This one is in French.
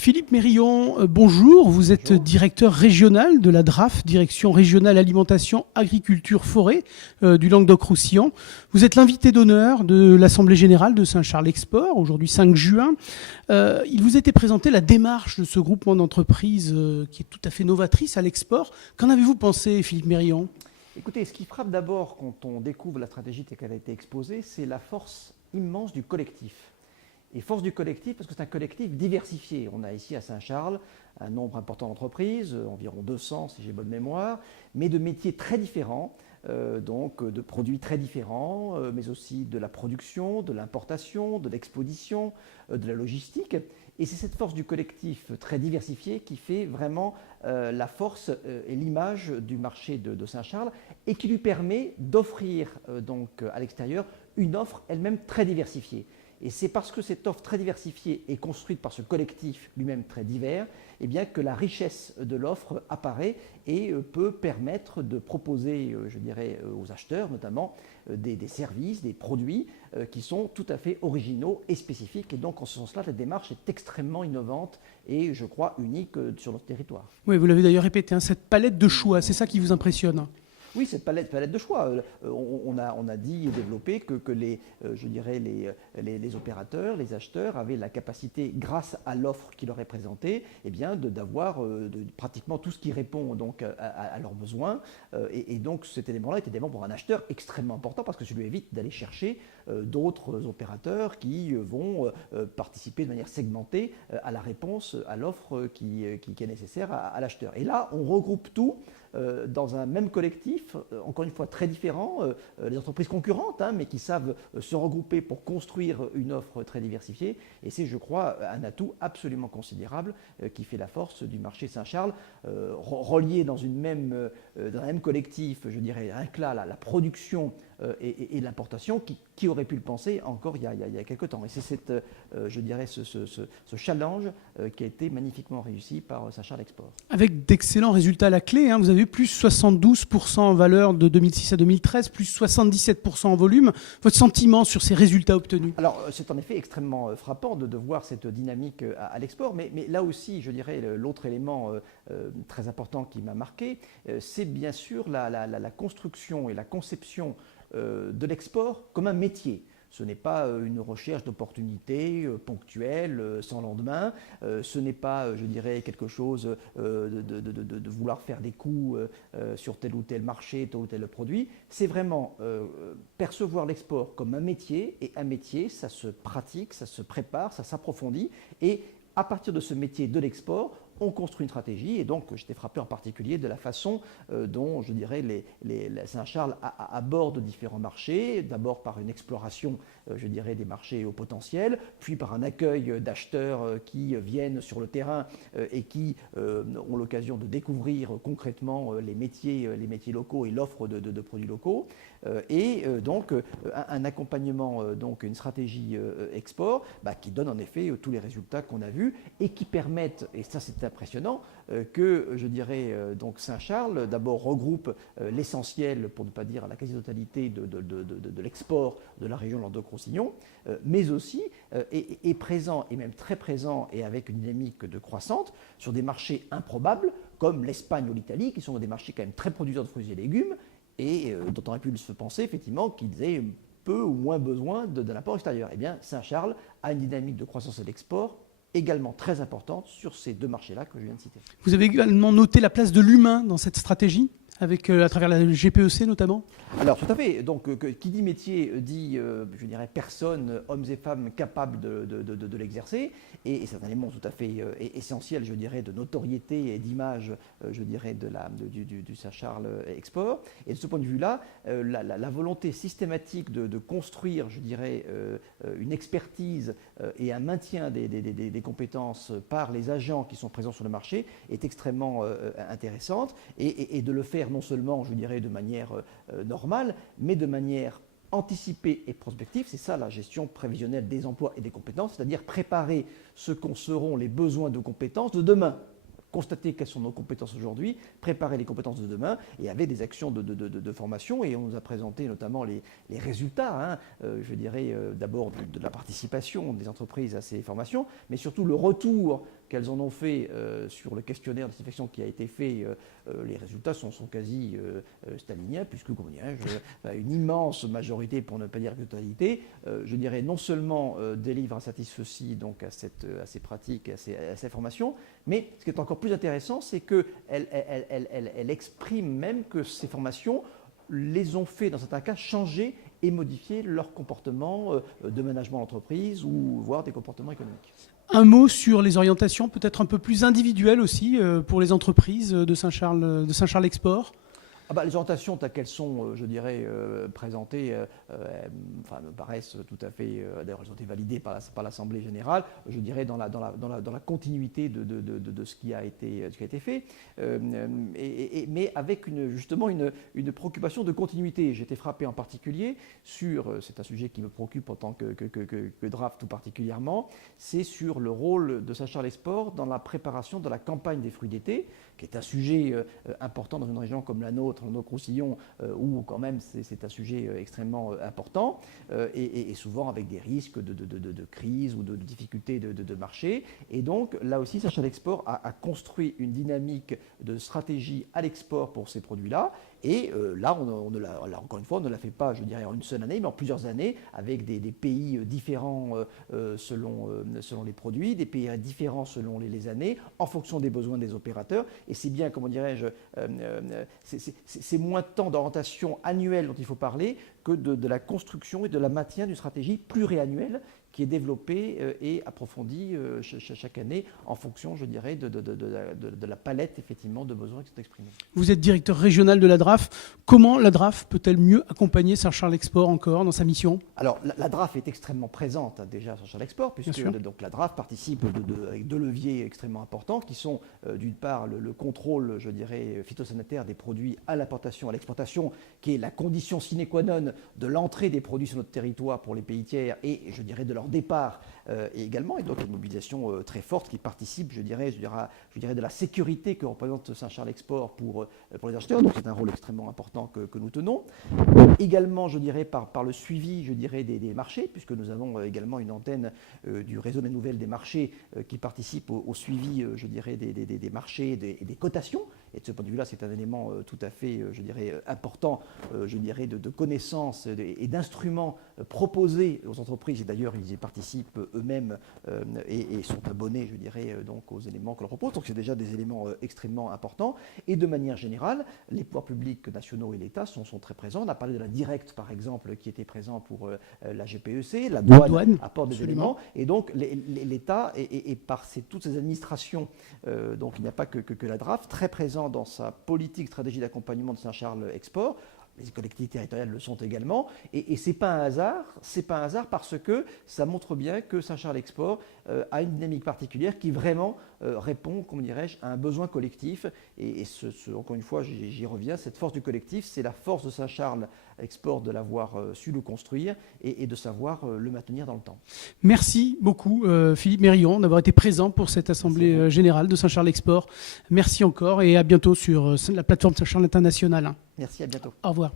Philippe Mérillon, bonjour. Vous êtes Bonjour. directeur régional de la DRAF, Direction régionale alimentation, agriculture, forêt du Languedoc-Roussillon. Vous êtes l'invité d'honneur de l'Assemblée générale de Saint-Charles Export, aujourd'hui 5 juin. Il vous était présenté la démarche de ce groupement d'entreprises qui est tout à fait novatrice à l'export. Qu'en avez-vous pensé, Philippe Mérillon ? Écoutez, ce qui frappe d'abord quand on découvre la stratégie telle qu'elle a été exposée, c'est la force immense du collectif. Et force du collectif parce que c'est un collectif diversifié. On a ici à Saint-Charles un nombre important d'entreprises, environ 200 si j'ai bonne mémoire, mais de métiers très différents, donc de produits très différents, mais aussi de la production, de l'importation, de l'expédition, de la logistique. Et c'est cette force du collectif très diversifié qui fait vraiment la force et l'image du marché de Saint-Charles et qui lui permet d'offrir donc à l'extérieur une offre elle-même très diversifiée. Et c'est parce que cette offre très diversifiée est construite par ce collectif lui-même très divers, eh bien, que la richesse de l'offre apparaît et peut permettre de proposer, je dirais, aux acheteurs notamment, des services, des produits qui sont tout à fait originaux et spécifiques. Et donc, en ce sens-là, la démarche est extrêmement innovante et, je crois, unique sur notre territoire. Oui, vous l'avez d'ailleurs répété, hein, cette palette de choix, c'est ça qui vous impressionne. Oui, cette palette de choix. On a dit et développé que je dirais les opérateurs, les acheteurs avaient la capacité, grâce à l'offre qui leur est présentée, eh bien, d'avoir pratiquement tout ce qui répond donc, à leurs besoins. Et donc cet élément-là est évidemment pour un acheteur extrêmement important parce que ça lui évite d'aller chercher d'autres opérateurs qui vont participer de manière segmentée à la réponse à l'offre qui est nécessaire à l'acheteur. Et là, on regroupe tout dans un même collectif, encore une fois très différent, les entreprises concurrentes, mais qui savent se regrouper pour construire une offre très diversifiée. Et c'est, je crois, un atout absolument considérable qui fait la force du marché Saint-Charles, relié dans un même collectif, je dirais, la production et l'importation, qui aurait pu le penser encore il y a quelques temps. Et c'est je dirais, ce challenge qui a été magnifiquement réussi par Saint-Charles Export. Avec d'excellents résultats à la clé, hein, vous avez eu plus 72% en valeur de 2006 à 2013, plus 77% en volume. Votre sentiment sur ces résultats obtenus ? Alors, c'est en effet extrêmement frappant de voir cette dynamique à l'export, mais là aussi, je dirais, l'autre élément très important qui m'a marqué, c'est bien sûr la construction et la conception de l'export comme un métier. Ce n'est pas une recherche d'opportunités ponctuelle, sans lendemain. Ce n'est pas, je dirais, quelque chose de vouloir faire des coups sur tel ou tel marché, tel ou tel produit. C'est vraiment percevoir l'export comme un métier. Et un métier, ça se pratique, ça se prépare, ça s'approfondit. Et à partir de ce métier de l'export, on construit une stratégie et donc j'étais frappé en particulier de la façon dont, je dirais, Saint-Charles aborde différents marchés, d'abord par une exploration, je dirais, des marchés au potentiel, puis par un accueil d'acheteurs qui viennent sur le terrain et qui ont l'occasion de découvrir concrètement les métiers locaux et l'offre de produits locaux, et donc un accompagnement, donc une stratégie export qui donne en effet tous les résultats qu'on a vus et qui permettent, et ça c'est impressionnant, que je dirais donc Saint-Charles d'abord regroupe l'essentiel, pour ne pas dire la quasi-totalité de l'export de la région Languedoc-Roussillon, mais aussi est présent et même très présent et avec une dynamique de croissante sur des marchés improbables comme l'Espagne ou l'Italie, qui sont des marchés quand même très producteurs de fruits et légumes et dont on aurait pu se penser effectivement qu'ils aient peu ou moins besoin d'un apport extérieur. Eh bien, Saint-Charles a une dynamique de croissance de l'export également très importante sur ces deux marchés-là que je viens de citer. Vous avez également noté la place de l'humain dans cette stratégie, à travers la GPEC notamment ? Alors tout à fait, donc qui dit métier dit, je dirais, personnes, hommes et femmes capables de l'exercer, et c'est un élément tout à fait essentiel, je dirais, de notoriété et d'image, je dirais, du Saint-Charles Export. Et de ce point de vue-là, la volonté systématique de construire, je dirais, une expertise et un maintien des compétences par les agents qui sont présents sur le marché est extrêmement intéressante, et de le faire non seulement, je dirais, de manière normale, mais de manière anticipée et prospective. C'est ça la gestion prévisionnelle des emplois et des compétences, c'est-à-dire préparer ce qu'en seront les besoins de compétences de demain. Constater quelles sont nos compétences aujourd'hui, préparer les compétences de demain, et avec des actions de formation. Et on nous a présenté notamment les résultats, je dirais d'abord de la participation des entreprises à ces formations, mais surtout le retour qu'elles en ont fait sur le questionnaire de satisfaction qui a été fait, les résultats sont quasi staliniens, puisque, comment dirais-je, une immense majorité, pour ne pas dire la totalité, je dirais non seulement délivre un satisfecit donc à ces pratiques, à ces formations, mais ce qui est encore plus intéressant, c'est qu'elle exprime même que ces formations les ont fait, dans certains cas, changer et modifier leur comportement de management d'entreprise ou voire des comportements économiques. Un mot sur les orientations peut-être un peu plus individuelles aussi pour les entreprises de Saint-Charles Export. Les orientations telles qu'elles sont, je dirais, présentées, me paraissent tout à fait, d'ailleurs elles ont été validées par l'Assemblée générale, je dirais dans la continuité de ce qui a été fait, mais avec justement une préoccupation de continuité. J'ai été frappé en particulier c'est un sujet qui me préoccupe en tant que draft tout particulièrement, c'est sur le rôle de Saint-Charles Export dans la préparation de la campagne des fruits d'été, qui est un sujet important dans une région comme la nôtre, le Nord-Roussillon, où quand même c'est un sujet extrêmement important, et souvent avec des risques de crise ou de difficultés de marché. Et donc là aussi, Saint-Charles Export a construit une dynamique de stratégie à l'export pour ces produits-là. Et là, encore une fois, on ne l'a fait pas, je dirais, en une seule année, mais en plusieurs années, avec des pays différents selon les produits, des pays différents selon les années, en fonction des besoins des opérateurs. Et c'est bien, comment dirais-je, c'est moins tant d'orientation annuelle dont il faut parler que de la construction et de la maintien d'une stratégie pluriannuelle qui est développée et approfondie chaque année en fonction, je dirais, de la palette effectivement de besoins qui sont exprimés. Vous êtes directeur régional de la DRAF. Comment la DRAF peut-elle mieux accompagner Saint-Charles Export encore dans sa mission? Alors la DRAF est extrêmement présente déjà sur Saint-Charles Export, puisque donc, la DRAF participe avec deux leviers extrêmement importants qui sont d'une part le contrôle, je dirais, phytosanitaire des produits à l'importation, à l'exportation, qui est la condition sine qua non de l'entrée des produits sur notre territoire pour les pays tiers et, je dirais, de leur départ également, et donc une mobilisation très forte qui participe, je dirais, de la sécurité que représente Saint-Charles Export pour les acheteurs. Donc c'est un rôle extrêmement important que nous tenons. Également, je dirais, par le suivi, je dirais, des marchés, puisque nous avons également une antenne du réseau des nouvelles des marchés qui participe au suivi, je dirais, des marchés et des cotations. Et de ce point de vue-là, c'est un élément tout à fait, je dirais, important, je dirais, de connaissances et d'instruments proposés aux entreprises. Et d'ailleurs, ils y participent eux-mêmes et sont abonnés, je dirais, donc aux éléments que l'on propose. Donc c'est déjà des éléments extrêmement importants. Et de manière générale, les pouvoirs publics nationaux et l'État sont très présents. On a parlé de la directe, par exemple, qui était présent pour la GPEC. La douane apporte des éléments. Et donc l'État, et par toutes ces administrations, donc il n'y a pas que la DRAF, très présent dans sa politique stratégie d'accompagnement de Saint-Charles Export. Les collectivités territoriales le sont également, et c'est pas un hasard parce que ça montre bien que Saint-Charles Export a une dynamique particulière qui vraiment répond, comment dirais-je, à un besoin collectif, et encore une fois, j'y reviens, cette force du collectif, c'est la force de Saint-Charles Export de l'avoir su le construire et de savoir le maintenir dans le temps. Merci beaucoup Philippe Mérillon d'avoir été présent pour cette Assemblée générale de Saint-Charles Export. Merci encore et à bientôt sur la plateforme Saint-Charles International. Merci, à bientôt. Au revoir.